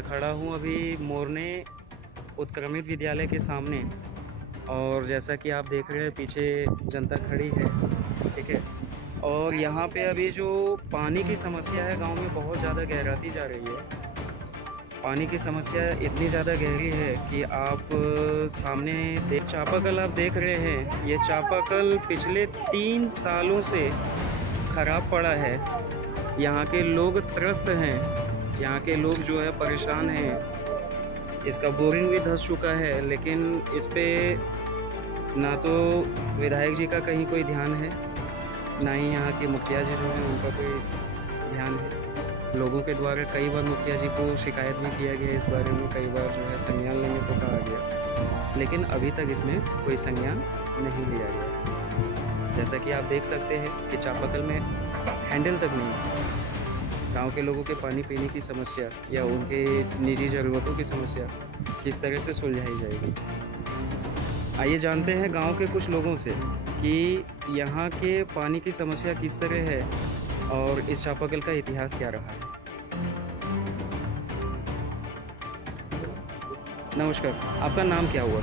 मैं खड़ा हूँ अभी मोरने उत्क्रमित विद्यालय के सामने, और जैसा कि आप देख रहे हैं पीछे जनता खड़ी है, ठीक है। और यहाँ पे अभी जो पानी की समस्या है गांव में बहुत ज़्यादा गहराती जा रही है। पानी की समस्या इतनी ज़्यादा गहरी है कि आप सामने चापाकल आप देख रहे हैं, ये चापाकल पिछले 3 सालों से ख़राब पड़ा है। यहाँ के लोग त्रस्त हैं, यहाँ के लोग जो है परेशान हैं। इसका बोरिंग भी धंस चुका है, लेकिन इस पे ना तो विधायक जी का कहीं कोई ध्यान है, ना ही यहाँ के मुखिया जी जो हैं उनका कोई ध्यान है। लोगों के द्वारा कई बार मुखिया जी को शिकायत भी किया गया इस बारे में, कई बार जो है संज्ञान लेने को कहा गया, लेकिन अभी तक इसमें कोई संज्ञान नहीं लिया गया। जैसा कि आप देख सकते हैं कि चापाकल में हैंडल तक नहीं है। गांव के लोगों के पानी पीने की समस्या या उनके निजी ज़रूरतों की समस्या किस तरह से सुलझाई जाएगी। आइए जानते हैं गांव के कुछ लोगों से कि यहाँ के पानी की समस्या किस तरह है और इस चापाकल का इतिहास क्या रहा है। नमस्कार, आपका नाम क्या हुआ?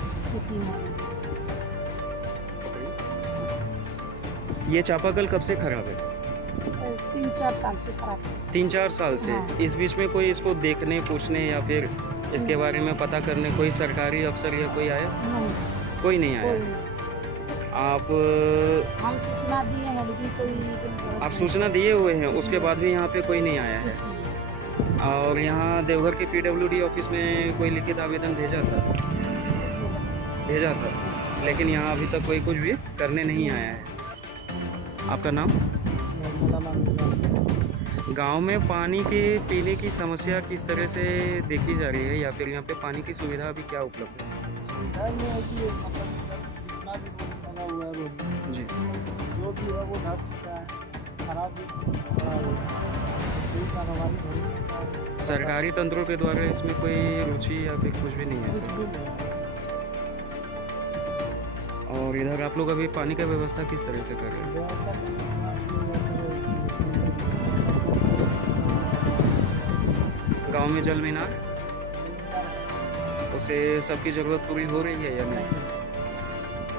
ये चापाकल कब से खराब है? 3-4 साल से खराब है। 3-4 साल से? हाँ। इस बीच में कोई इसको देखने, पूछने या फिर इसके बारे में पता करने कोई सरकारी अफसर या कोई आया? नहीं, कोई नहीं आया। कोई नहीं। आप हम सूचना दिए हैं लेकिन कोई आप सूचना दिए हुए हैं, उसके बाद भी यहाँ पे कोई नहीं आया है। कुछ नहीं। और यहाँ देवघर के PWD ऑफिस में कोई लिखित आवेदन भेजा था, लेकिन यहाँ अभी तक कोई कुछ भी करने नहीं आया है। आपका नाम? गांव में पानी के पीने की समस्या किस तरह से देखी जा रही है, या फिर यहाँ पे पानी की सुविधा अभी क्या उपलब्ध है? सुविधा ये है कि जितना भी बना हुआ है रोड जी, जो भी है वो धंस चुका है, खराब भी हो रहा है, कोई कार्रवाई हो रही है। सरकारी तंत्रों के द्वारा इसमें कोई रुचि या फिर कुछ भी नहीं है कुछ सर। भी नहीं है। और इधर आप लोग अभी पानी का व्यवस्था किस तरह से कर रहे हैं? व्यवस्था गांव में जल मीनार, उसे सबकी ज़रूरत पूरी हो रही है या नहीं?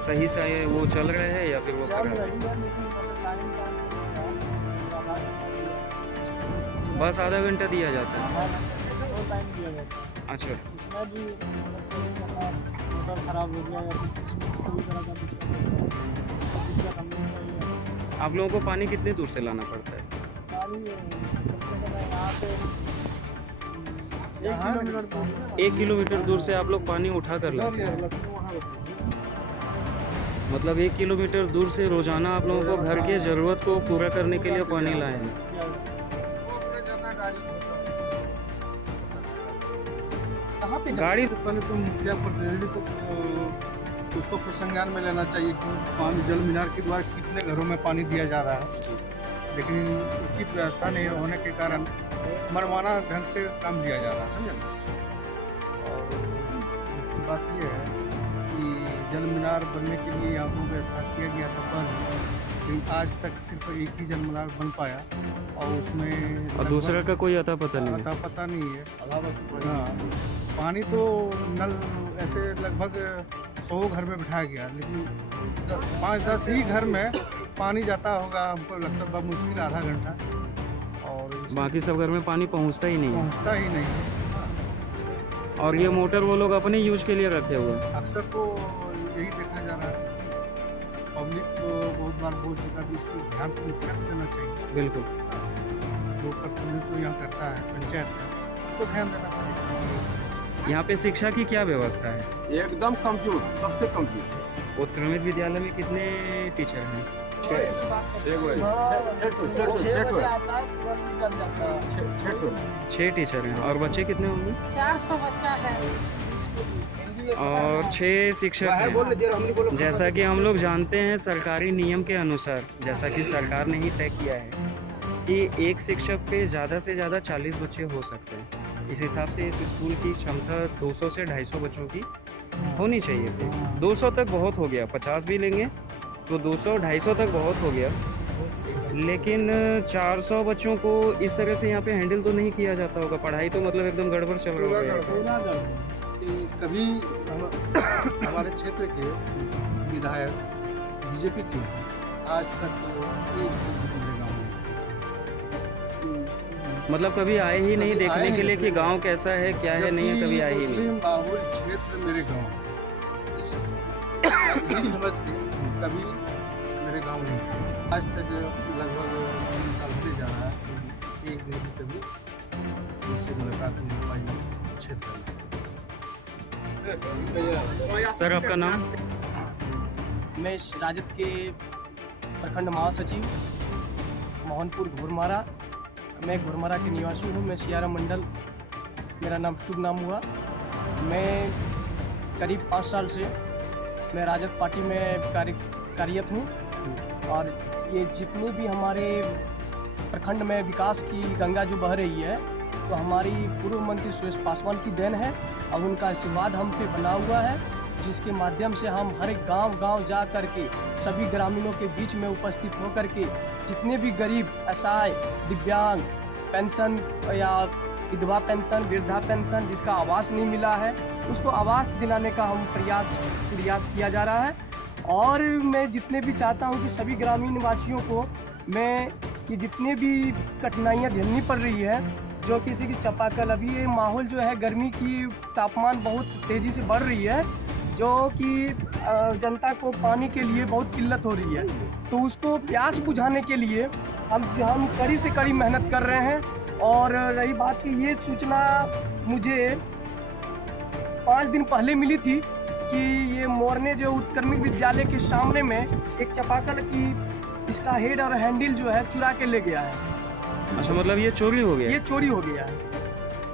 सही से वो चल रहा है या फिर वो चल खराब है? रही है, लेकिन बस टाइम बस आधा घंटा दिया जाता है। टाइम दिया जाता है। अच्छा, उसमें भी मोटर खराब हो गया या फिर इसमें कोई तरह का दिक्कत हम लोगों को ये है। आप लोगों को पानी कितनी दूर से लाना पड़ता है? पानी कम से कम यहाँ से 1 किलोमीटर दूर 1 किलोमीटर दूर से आप लोग पानी उठा कर लाते हैं? मतलब 1 किलोमीटर दूर से रोजाना आप लोगों को घर की ज़रूरत को पूरा करने के लिए पानी लाए हैं। कहाँ पे गाड़ी पहले तो मुखिया प्रतिनिधि को उसको संज्ञान में लेना चाहिए कि पानी जल मीनार के द्वारा कितने घरों में पानी दिया जा रहा है, लेकिन उचित व्यवस्था नहीं होने के कारण मनमाना ढंग से काम दिया जा रहा है, समझे ना। और दूसरी बात ये है कि जल मीनार बनने के लिए यहाँ को व्यवस्था किया गया था पहले, लेकिन आज तक सिर्फ एक ही जल मीनार बन पाया और उसमें और दूसरा का कोई अता पता नहीं है। अता पता नहीं है। हाँ, पानी तो नल ऐसे लगभग 100 घर में बिठाया गया, लेकिन 5-10 ही घर में पानी जाता होगा, हमको लगता है मुश्किल आधा घंटा, और बाकी सब घर में पानी पहुंचता ही नहीं है। पहुँचता ही नहीं है। और ये मोटर वो लोग अपने यूज के लिए रखे हुए हैं। अक्सर तो यही देखा जा रहा है, पब्लिक तो बहुत बार बोल चुका कि इसको ध्यान पूर्वक देना चाहिए। बिल्कुल। जो प्रतिनिधित्व यहाँ करता है पंचायत का, उसको ध्यान देना चाहिए। यहाँ पे शिक्षा की क्या व्यवस्था है? एकदम कमजोर, सबसे कमजोर। उत्क्रमित विद्यालय में कितने टीचर हैं? 6 टीचर हैं। और बच्चे कितने होंगे? 400 बच्चा है। और 6 शिक्षक हैं। जैसा कि हम लोग जानते हैं सरकारी नियम के अनुसार, जैसा कि सरकार ने ही तय किया है कि एक शिक्षक पे ज़्यादा से ज़्यादा 40 बच्चे हो सकते हैं। इस हिसाब से इस स्कूल की क्षमता 200 से 250 बच्चों की होनी चाहिए थी। 200 तक बहुत हो गया, 50 भी लेंगे तो 200-250 तक बहुत हो गया। लेकिन 400 बच्चों को इस तरह से यहाँ पे हैंडल तो नहीं किया जाता होगा। पढ़ाई तो मतलब एकदम गड़बड़ चल रहा होगा यहाँ पे। पूरा कि कभी हमारे क्षेत्र के विधायक बीजेपी के आज तक एक मेरे गाँव में मतलब कभी आए ही नहीं कभी देखने आए के लिए ही कि नहीं। गांव कैसा है, क्या है, नहीं है, कभी आए ही नहीं। मुस्लिम बाहुल क्षेत्र मेरे गांव ये समझ के कभी मेरे गांव नहीं आए। आज तक लगभग 3 साल से जा रहा है, एक दिन भी कभी मुझसे मुलाकात नहीं हो पाई क्षेत्र में। सर आपका नाम? मैं राजद के प्रखंड महासचिव मोहनपुर घुरमारा। मैं घुरमारा के निवासी हूँ। मैं सियारा मंडल मेरा नाम शुभ नाम हुआ। मैं करीब 5 साल से मैं राजद पार्टी में कार्यरत हूँ और ये जितने भी हमारे प्रखंड में विकास की गंगा जो बह रही है तो हमारी पूर्व मंत्री सुरेश पासवान की देन है। अब उनका आशीर्वाद हम पे बना हुआ है, जिसके माध्यम से हम हर एक गांव जा कर के सभी ग्रामीणों के बीच में उपस्थित हो कर के जितने भी गरीब, असहाय, दिव्यांग, पेंशन या विधवा पेंशन, वृद्धा पेंशन जिसका आवास नहीं मिला है उसको आवास दिलाने का हम प्रयास किया जा रहा है। और मैं जितने भी चाहता हूं कि सभी ग्रामीण वासियों को मैं कि जितने भी कठिनाइयां झेलनी पड़ रही है, जो किसी की चापाकल, अभी ये माहौल जो है गर्मी की तापमान बहुत तेज़ी से बढ़ रही है, जो कि जनता को पानी के लिए बहुत किल्लत हो रही है। तो उसको प्यास बुझाने के लिए हम कड़ी से कड़ी मेहनत कर रहे हैं। और रही बात की ये सूचना मुझे 5 दिन पहले मिली थी कि ये मोरने जो उत्क्रमित विद्यालय के सामने में एक चापाकल की इसका हेड और हैंडल जो है चुरा के ले गया है। अच्छा, मतलब ये चोरी हो गया? ये चोरी हो गया है।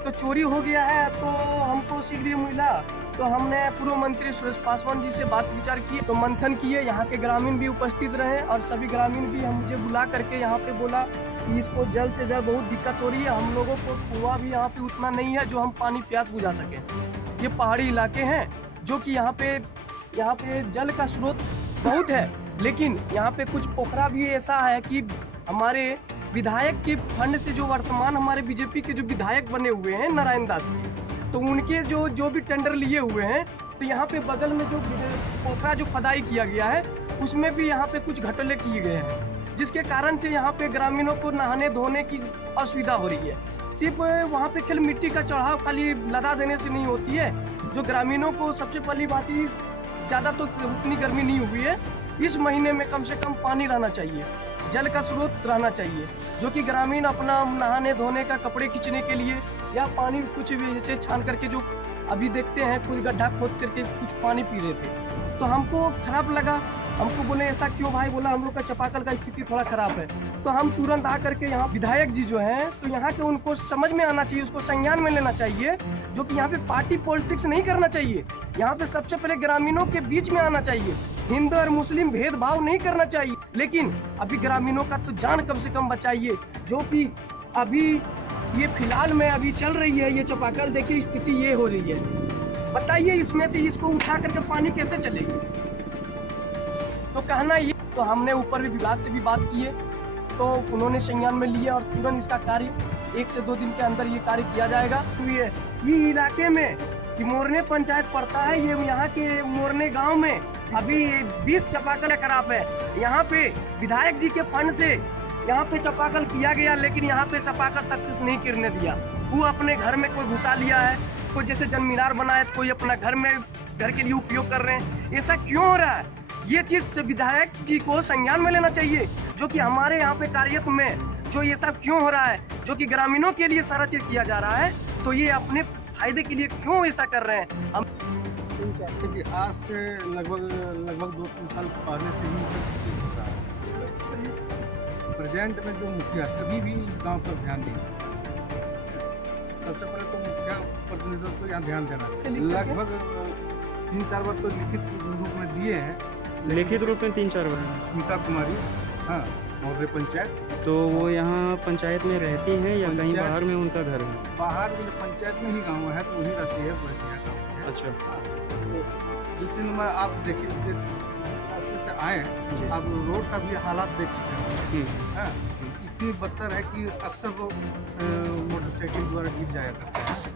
तो चोरी हो गया है तो हमको शीघ्र ये मिला तो हमने पूर्व मंत्री सुरेश पासवान जी से बात विचार किए, तो मंथन किए। यहाँ के ग्रामीण भी उपस्थित रहे और सभी ग्रामीण भी हम मुझे बुला करके यहाँ पे बोला कि इसको जल्द से जल्द बहुत दिक्कत हो रही है। हम लोगों को कुआं भी यहाँ पे उतना नहीं है जो हम पानी प्यास बुझा सकें। ये पहाड़ी इलाके हैं जो कि यहाँ पे जल का स्रोत बहुत है, लेकिन यहाँ पे कुछ पोखरा भी ऐसा है कि हमारे विधायक के फंड से जो वर्तमान हमारे बीजेपी के जो विधायक बने हुए हैं नारायण दास जी, तो उनके जो भी टेंडर लिए हुए हैं, तो यहाँ पे बगल में जो पोखरा जो खुदाई किया गया है उसमें भी यहाँ पे कुछ घोटाले किए गए हैं, जिसके कारण से यहाँ पे ग्रामीणों को नहाने धोने की असुविधा हो रही है। सिर्फ वहाँ पे केवल मिट्टी का चढ़ाव खाली लदा देने से नहीं होती है। जो ग्रामीणों को सबसे पहली बात ही ज़्यादा तो उतनी गर्मी नहीं हुई है, इस महीने में कम से कम पानी रहना चाहिए, जल का स्रोत रहना चाहिए, जो कि ग्रामीण अपना नहाने धोने का, कपड़े खींचने के लिए या पानी कुछ भी जैसे छान करके, जो अभी देखते हैं कोई गड्ढा खोद करके कुछ पानी पी रहे थे, तो हमको खराब लगा। हमको बोले ऐसा क्यों भाई? बोला हम लोग का चापाकल का स्थिति थोड़ा खराब है। तो हम तुरंत आ करके यहाँ विधायक जी जो हैं, तो यहाँ के उनको समझ में आना चाहिए, उसको संज्ञान में लेना चाहिए, जो कि यहाँ पे पार्टी पॉलिटिक्स नहीं करना चाहिए। यहाँ पे सबसे पहले ग्रामीणों के बीच में आना चाहिए, हिंदू और मुस्लिम भेदभाव नहीं करना चाहिए। लेकिन अभी ग्रामीणों का तो जान कम से कम बचाइए, जो कि अभी ये फिलहाल में अभी चल रही है ये चापाकल। देखिए स्थिति ये हो रही है, बताइए इसमें से इसको उठा करके पानी कैसे चलेगी? तो कहना ये, तो हमने ऊपर भी विभाग से भी बात की है, तो उन्होंने संज्ञान में लिया और तुरंत इसका कार्य 1 से 2 दिन के अंदर ये कार्य किया जाएगा। तो ये इलाके में कि मोरने पंचायत पड़ता है, ये यहाँ के मोरने गांव में अभी 20 चापाकल खराब है। यहाँ पे विधायक जी के फंड से यहाँ पे चापाकल किया गया, लेकिन यहाँ पे चापाकल सक्सेस नहीं करने दिया। वो अपने घर में कोई घुसा लिया है, कोई जैसे जन मीनार बनाया तो कोई अपना घर के लिए उपयोग कर रहे हैं। ऐसा क्यों हो रहा है? ये चीज़ विधायक जी को संज्ञान में लेना चाहिए, जो कि हमारे यहाँ पे कार्यरत में जो ये सब क्यों हो रहा है, जो कि ग्रामीणों के लिए सारा चीज़ किया जा रहा है, तो ये अपने फायदे के लिए क्यों ऐसा कर रहे हैं? हम कि आज से लगभग 2-3 साल पहले से ही सब चीज़ हो रहा है। प्रेजेंट में जो मुखिया कभी भी इस गांव पर ध्यान नहीं, सबसे पहले तो मुखिया प्रतिनिधित्व को यहाँ ध्यान देना चाहिए। लगभग 3-4 बार तो लिखित रूप में दिए हैं। लिखित रूप में 3-4 बार? स्मिता कुमारी, हाँ, मोरने पंचायत। तो वो यहाँ पंचायत में रहती हैं या कहीं बाहर में उनका घर है? बाहर में पंचायत में ही गाँव है, तो वही रहती है, गाँव है। अच्छा। तो दूसरी नंबर आप देखिए से आए जी। अब रोड का भी हालात देख चुके हैं। हम्म, हाँ, इतनी बदतर है कि अक्सर वो मोटरसाइकिल द्वारा गिर जाया करते हैं।